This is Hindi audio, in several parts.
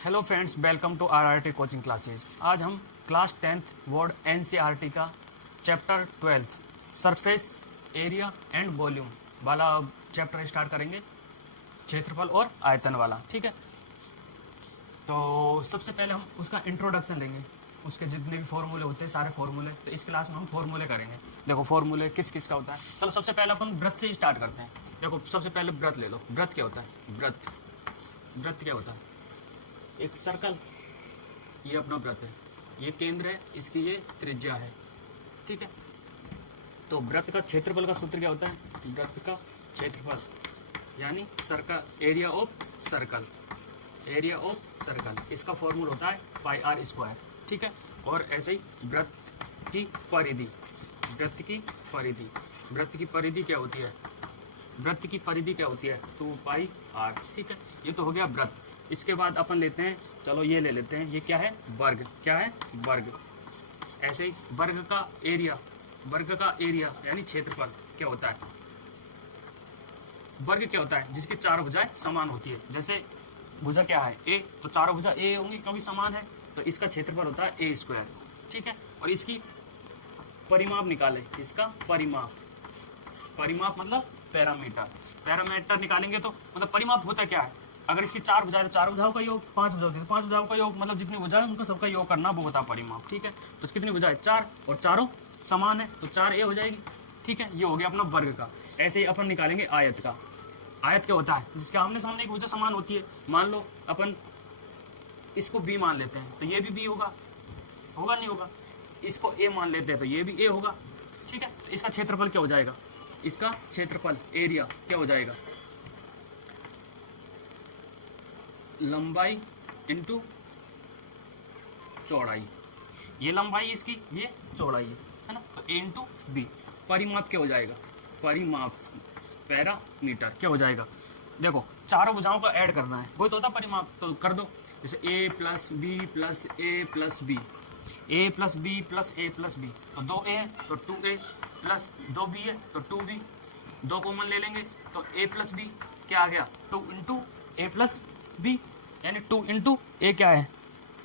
Hello friends, welcome to RRT coaching classes. आज हम क्लास 10th बोर्ड एनसीईआरटी का chapter 12 surface area and volume वाला चैप्टर स्टार्ट करेंगे, क्षेत्रफल और आयतन वाला। ठीक है, तो सबसे पहले हम उसका इंट्रोडक्शन लेंगे, उसके जितने भी फॉर्मूले होते हैं सारे फॉर्मूले। तो इस क्लास में हम फॉर्मूले करेंगे। देखो फॉर्मूले किस किस का होता है। चलो सबसे पहले अपन वृत्त से स्टार्ट करते हैं। देखो सबसे पहले वृत्त ले लो। वृत्त क्या होता है? वृत्त क्या होता है? एक सर्कल, ये अपना वृत्त है, ये केंद्र है, इसकी ये त्रिज्या है। ठीक है, तो वृत्त का क्षेत्रफल का सूत्र क्या होता है? वृत्त का क्षेत्रफल यानी circle area of circle, area of circle, इसका फॉर्मूला होता है पाई आर स्क्वायर। ठीक है, और ऐसे ही वृत्त की परिधि, वृत्त की परिधि, वृत्त की परिधि क्या होती है? वृत्त की परिधि क्या होती है? 2 पाई आर। ठीक है, ये तो हो गया वृत्त। इसके बाद अपन लेते हैं, चलो ये ले लेते हैं, ये क्या है? वर्ग। क्या है? वर्ग। ऐसे ही वर्ग का एरिया, वर्ग का एरिया यानी क्षेत्रफल क्या होता है? वर्ग क्या होता है? जिसकी चार भुजाएं समान होती है। जैसे भुजा क्या है? ए, तो चारों भुजा ए होंगी क्योंकि समान है, तो इसका क्षेत्रफल होता है ए स्क्वायर। ठीक है, और इसकी परिमाप निकाले, इसका परिमाप, परिमाप मतलब पैरामीटर, पैरामीटर निकालेंगे तो मतलब परिमाप होता क्या है? अगर इसकी चार भुजाएं तो चार भुजाओं का योग, पांच भुजाएं तो पांच भुजाओं का योग, मतलब जितनी भुजाएं उनका सबका योग करना, वो होता परिमाप। ठीक है, तो कितनी भुजाएं? चार, और चारों समान है तो चार ए हो जाएगी। ठीक है, ये हो गया अपना वर्ग का। ऐसे ही अपन निकालेंगे आयत का। आयत क्या होता है? जिसके आमने सामने एक भुजा समान होती है। मान लो अपन इसको बी मान लेते हैं तो ये भी बी होगा, होगा नहीं होगा? इसको ए मान लेते हैं तो ये भी ए होगा। ठीक है, तो इसका क्षेत्रफल क्या हो जाएगा? इसका क्षेत्रफल एरिया क्या हो जाएगा? लंबाई इंटू चौड़ाई, ये लंबाई इसकी, ये चौड़ाई है ना, तो ए इंटू बी। परिमाप क्या हो जाएगा? परिमाप पैरामीटर क्या हो जाएगा? देखो चारों भुजाओं का ऐड करना है, वही तो होता परिमाप, तो कर दो। जैसे ए प्लस बी प्लस ए प्लस बी, ए प्लस बी प्लस ए प्लस बी, तो 2 ए है तो 2 ए प्लस 2 बी है तो 2 बी, 2 कॉमन ले लेंगे तो ए प्लस बी क्या आ गया? 2 इंटू ए प्लस बी, यानी 2 इंटू ए क्या है?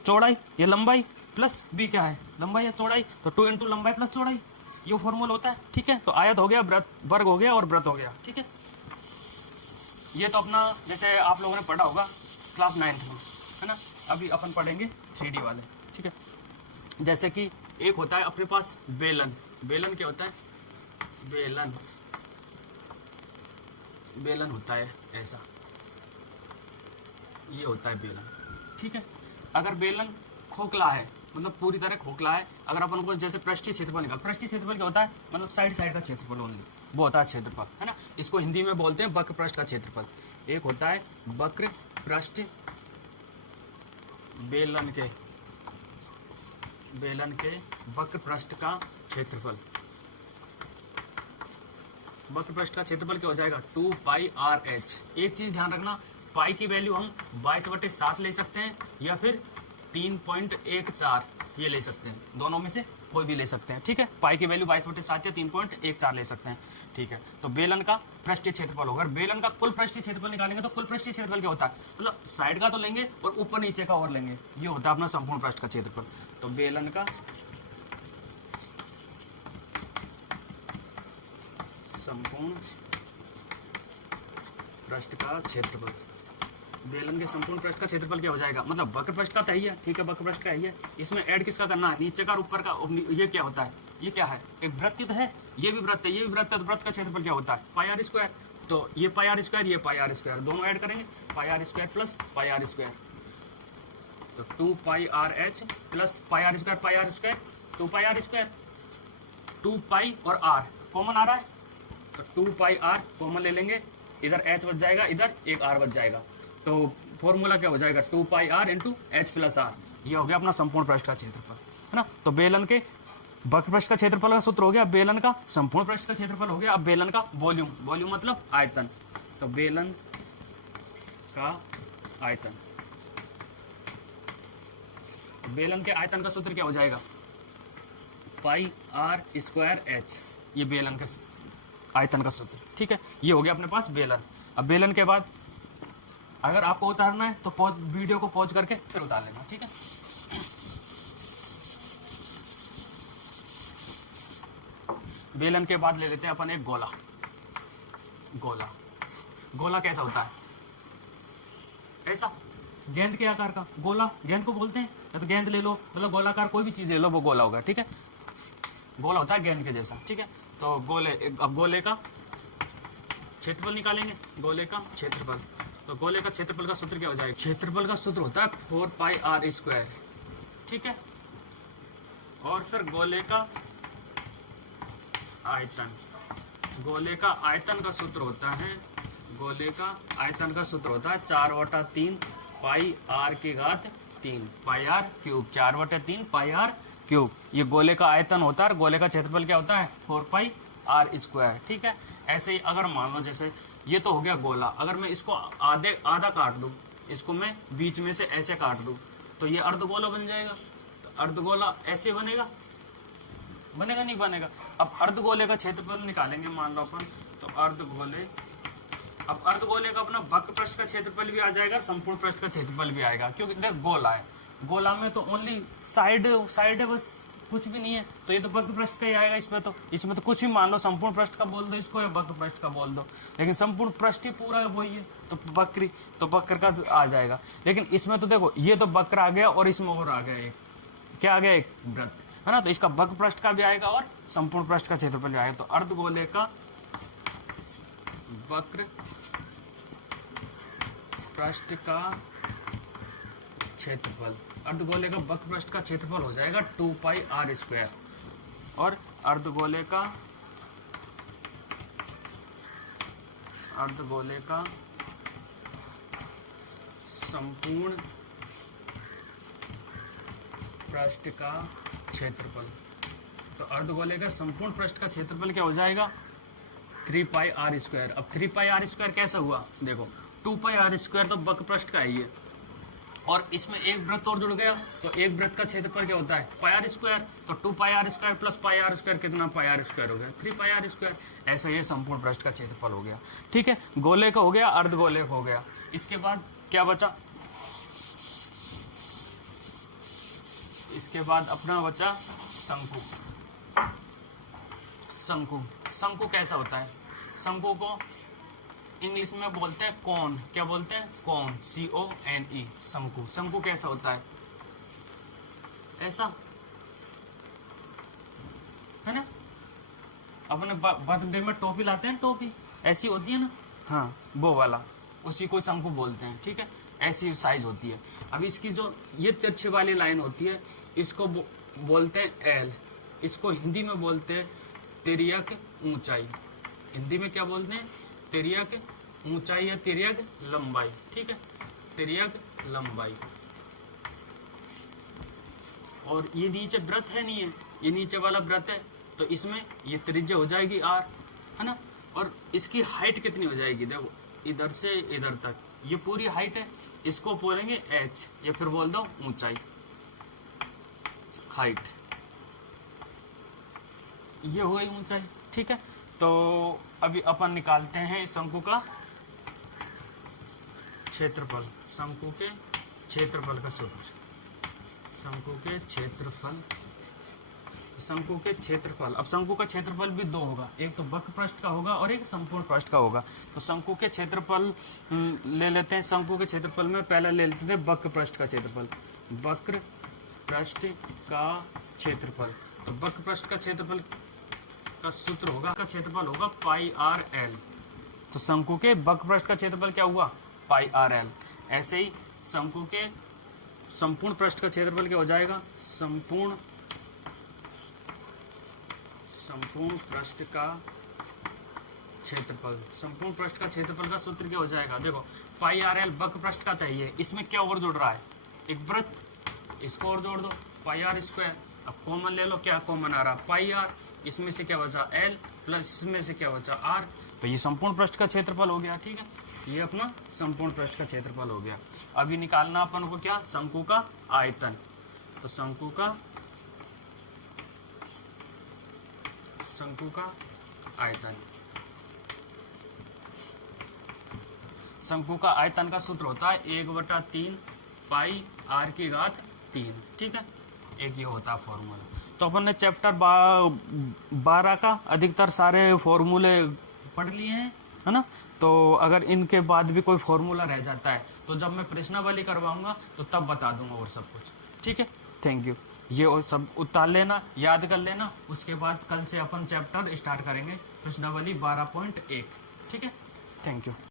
चौड़ाई, ये लंबाई, प्लस बी क्या है? लंबाई या चौड़ाई, तो 2 इंटू लंबाई प्लस चौड़ाई, ये फॉर्मूला होता है। ठीक है, तो आयत हो गया, वर्ग हो गया और वृत्त हो गया। ठीक है, ये तो अपना जैसे आप लोगों ने पढ़ा होगा क्लास 9th में, है ना। अभी अपन पढ़ेंगे 3D वाले। ठीक है, जैसे कि एक होता है अपने पास बेलन। बेलन क्या होता है? बेलन, बेलन होता है ऐसा, ये होता है बेलन। ठीक है, अगर बेलन खोखला है, मतलब पूरी तरह खोखला है, अगर अपन को जैसे पृष्ठीय क्षेत्रफल निकाल, पृष्ठीय क्षेत्रफल क्या होता है? मतलब साइड साइड का क्षेत्रफल ओनली, वो होता है क्षेत्रफल, है ना। इसको हिंदी में बोलते हैं वक्र पृष्ठ का क्षेत्रफल। एक होता है वक्र पृष्ठ, बेलन के वक्र पृष्ठ का क्षेत्रफल। वक्र पृष्ठ का क्षेत्रफल क्या हो जाएगा? 2 पाई आर एच। एक चीज ध्यान रखना, पाई की वैल्यू हम 22/7 ले सकते हैं या फिर 3.14 ये ले सकते हैं, दोनों में से कोई भी ले सकते हैं। ठीक है, पाई की वैल्यू 22/7 या 3.14 ले सकते हैं। ठीक है, तो बेलन का पृष्ठीय क्षेत्रफल होगा। बेलन का कुल पृष्ठीय क्षेत्रफल निकालेंगे तो कुल पृष्ठीय क्षेत्रफल क्या होता है? मतलब साइड का तो लेंगे और ऊपर नीचे का और लेंगे, ये होता है अपना संपूर्ण पृष्ठ का क्षेत्रफल। तो बेलन का संपूर्ण पृष्ठ का क्षेत्रफल, बेलन के संपूर्ण पृष्ठ का क्षेत्रफल क्या हो जाएगा? मतलब वक्र पृष्ठ का तो ही है। ठीक है, वक्र पृष्ठ का ही है, इसमें ऐड किसका करना है? नीचे का और ऊपर का। ये क्या होता है? ये क्या है? एक वृत्त तो है, ये भी वृत्त है, ये भी वृत्त है, तो वृत्त का क्षेत्रफल क्या होता है? Pi r square. तो ये पाई आर स्क्वायर, ये पाई आर स्क्वायर, दोनों ऐड करेंगे, pi r square plus pi r square, तो 2 pi r h plus pi r square, 2 pi r square, 2 pi और आर कॉमन आ रहा है तो 2 पाई आर कॉमन ले लेंगे, इधर एच बच जाएगा, इधर एक आर बच जाएगा, तो फॉर्मूला क्या हो जाएगा? 2 pi r into h plus r. ये हो गया अपना संपूर्ण पृष्ठ का क्षेत्रफल, है ना। तो बेलन के वक्र पृष्ठ का क्षेत्रफल का सूत्र हो गया, बेलन का संपूर्ण पृष्ठ का क्षेत्रफल हो गया। अब बेलन का वॉल्यूम, वॉल्यूम मतलब आयतन, तो बेलन का आयतन, बेलन के आयतन का सूत्र क्या हो जाएगा? पाई आर स्क्वायर एच, ये बेलन के आयतन का सूत्र। ठीक है, ये हो गया अपने पास बेलन। अब बेलन के बाद अगर आपको उतारना है तो वीडियो को पॉज करके फिर उतार लेना, ठीक है। बेलन के बाद ले लेते हैं अपन एक गोला। गोला गोला कैसा होता है? ऐसा गेंद के आकार का गोला, गेंद को बोलते हैं। या तो गेंद ले लो, मतलब गोलाकार कोई भी चीज ले लो, वो गोला होगा, ठीक है। गोला होता है गेंद के जैसा, ठीक है। तो अब गोले का क्षेत्रफल निकालेंगे। गोले का क्षेत्रफल, तो गोले का क्षेत्रफल का सूत्र क्या हो जाएगा? क्षेत्रफल का सूत्र होता है 4πr², ठीक है। और फिर गोले का आयतन, गोले का आयतन का सूत्र होता है, गोले का आयतन का सूत्र होता है 4/3 πr⁻3 πr³ 4/3 πr³। ये गोले का आयतन होता है और गोले का क्षेत्रफल क्या होता है? 4πr², ठीक है। ऐसे ही अगर मान लो जैसे ये तो हो गया गोला, अगर मैं इसको आधा काट दूं, इसको मैं बीच में से ऐसे काट दूं, तो ये अर्धगोला बन जाएगा। तो अर्धगोला ऐसे बनेगा? बनेगा नहीं बनेगा। अब अर्धगोले का क्षेत्रफल निकालेंगे, मान लो अपन, तो अर्धगोले, अब अर्धगोले का अपना वक्र पृष्ठ का क्षेत्रफल भी आ जाएगा, संपूर्ण पृष्ठ का क्षेत्रफल भी आएगा, क्योंकि देख गोला है, गोला में तो ओनली साइड है, बस कुछ भी नहीं है। तो ये तो वक्र पृष्ठ का ही आएगा। इसमें तो कुछ भी मान लो, संपूर्ण पृष्ठ का बोल दो इसको या वक्र पृष्ठ का बोल दो, लेकिन संपूर्ण पृष्ठ ही पूरा है, वही है, तो वक्र का आ जाएगा। लेकिन इसमें तो देखो, ये तो वक्र आ गया और इसमें और आ गया एक, क्या आ गया? एक वृत्त, है ना। तो इसका वक्र पृष्ठ का भी आएगा और संपूर्ण पृष्ठ का क्षेत्रफल भी आएगा। तो अर्धगोले का वक्र पृष्ठ का क्षेत्रफल, अर्धगोले का वक्र पृष्ठ का क्षेत्रफल हो जाएगा 2πr²। और अर्धगोले का संपूर्ण पृष्ठ का क्षेत्रफल, तो अर्धगोले का संपूर्ण पृष्ठ का क्षेत्रफल क्या हो जाएगा? 3πr²। अब 3πr² कैसा हुआ? देखो 2πr² तो वक्र पृष्ठ का ही है, और इसमें एक वृत्त और जुड़ गया, तो एक वृत्त का क्षेत्रफल क्या होता है? πr²। तो 2πr² प्लस πr² कितना? πr² हो गया, 3πr²। ऐसा ये संपूर्ण पृष्ठ का क्षेत्रफल हो गया, ठीक है। गोले का हो गया, अर्धगोले का हो गया। इसके बाद क्या बचा? इसके बाद अपना बचा शंकु। शंकु कैसा होता है? शंकु को इंग्लिश में बोलते हैं कॉन। क्या बोलते हैं? कॉन, CONE, शंकु। शंकु कैसा होता है? ऐसा, है ना। अपने बर्थडे में टोपी लाते हैं, टोपी ऐसी होती है ना, हाँ, वो वाला, उसी को शंकु बोलते हैं, ठीक है। ऐसी साइज होती है। अब इसकी जो ये तिरछे वाली लाइन होती है, इसको बोलते हैं L। इसको हिंदी में बोलते हैं तिर्यक ऊंचाई। हिंदी में क्या बोलते हैं? तिर्यक ऊंचाई या तिर्यक लंबाई, ठीक है, तिर्यक लंबाई। और ये नीचे वृत्त है, नहीं है, ये नीचे वाला वृत्त है, तो इसमें ये त्रिज्या हो जाएगी R, है ना। और इसकी हाइट कितनी हो जाएगी? देखो इधर से इधर तक ये पूरी हाइट है, इसको बोलेंगे H, या फिर बोल दो ऊंचाई, हाइट। ये हो गई ऊंचाई, ठीक है। तो अभी अपन निकालते हैं शंकु का क्षेत्रफल, शंकु के क्षेत्रफल का सूत्र। शंकु के क्षेत्रफल, अब शंकु का क्षेत्रफल भी दो होगा, एक तो वक्र पृष्ठ का होगा और एक संपूर्ण पृष्ठ का होगा। तो शंकु के क्षेत्रफल ले लेते हैं। शंकु के क्षेत्रफल में पहले ले लेते हैं वक्र पृष्ठ का क्षेत्रफल। वक्र पृष्ठ का क्षेत्रफल, तो वक्र पृष्ठ का क्षेत्रफल का सूत्र होगा, का क्षेत्रफल होगा πrl। तो शंकु के वक्र पृष्ठ का क्षेत्रफल क्या हुआ? πrl। ऐसे ही शंकु के संपूर्ण पृष्ठ का क्षेत्रफल क्या हो जाएगा? संपूर्ण पृष्ठ का क्षेत्रफल, संपूर्ण पृष्ठ का क्षेत्रफल का सूत्र क्या हो जाएगा? देखो πrl वक्र पृष्ठ का चाहिए, इसमें क्या और जुड़ रहा है? एक वृत्त, इसको और जोड़ दो, πr²। अब कॉमन ले लो, क्या कॉमन आ रहा? πr, इसमें से क्या बचा? L, प्लस इसमें से क्या बचा? R। तो ये संपूर्ण पृष्ठ का क्षेत्रफल हो गया, ठीक है। ये अपना संपूर्ण पृष्ठ का क्षेत्रफल हो गया। अभी निकालना अपन को क्या? शंकु का आयतन। तो शंकु का आयतन, शंकु का आयतन का सूत्र होता है 1/3 पाई r की घात 3। ठीक है, एक ये होता है फॉर्मूला। तो अपन ने चैप्टर 12 का अधिकतर सारे फॉर्मूले पढ़ लिए हैं, है ना। तो अगर इनके बाद भी कोई फॉर्मूला रह जाता है तो जब मैं प्रश्नावली करवाऊंगा तो तब बता दूंगा और सब कुछ। ठीक है, थैंक यू। ये और सब उतार लेना, याद कर लेना। उसके बाद कल से अपन चैप्टर स्टार्ट करेंगे प्रश्नावली 12.1। ठीक है, थैंक यू।